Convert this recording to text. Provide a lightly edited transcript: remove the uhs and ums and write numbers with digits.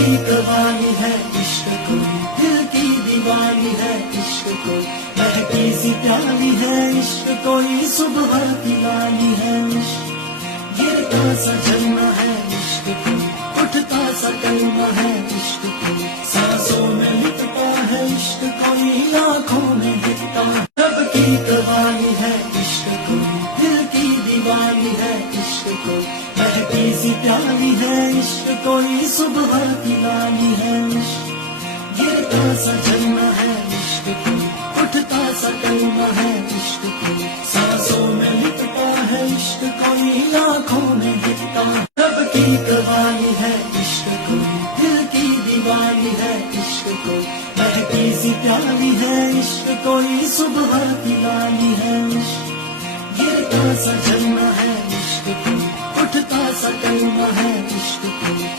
की कवाली है इश्क कोई, दिल की दीवानी है इश्क कोई, महकी सी प्याली है इश्क कोई, सुबह की लाली है इश्क, गिरता सा झरना है इश्क कोई, उठता सा कलमा है इश्क कोई, सांसों में लिखता है इश्क कोई, आंखों में दिखता है। रब की कवाली है इश्क कोई, दिल की दीवानी है इश्क कोई, महकी सी प्याली है इश्क कोई, सुबह की लाली है इश्क, गिरता सा झरना है इश्क कोई, उठता सा कलमा है इश्क कोई, सांसों में लिखता है इश्क कोई, आंखों में दिखता है। रब की कवाली है इश्क कोई, दिल की दीवानी है इश्क कोई, महकी सी प्याली है इश्क कोई, सुबह की लाली है इश्क, गिरता सा झरना है इश्क कोई, उठता सा कलमा है इश्क कोई,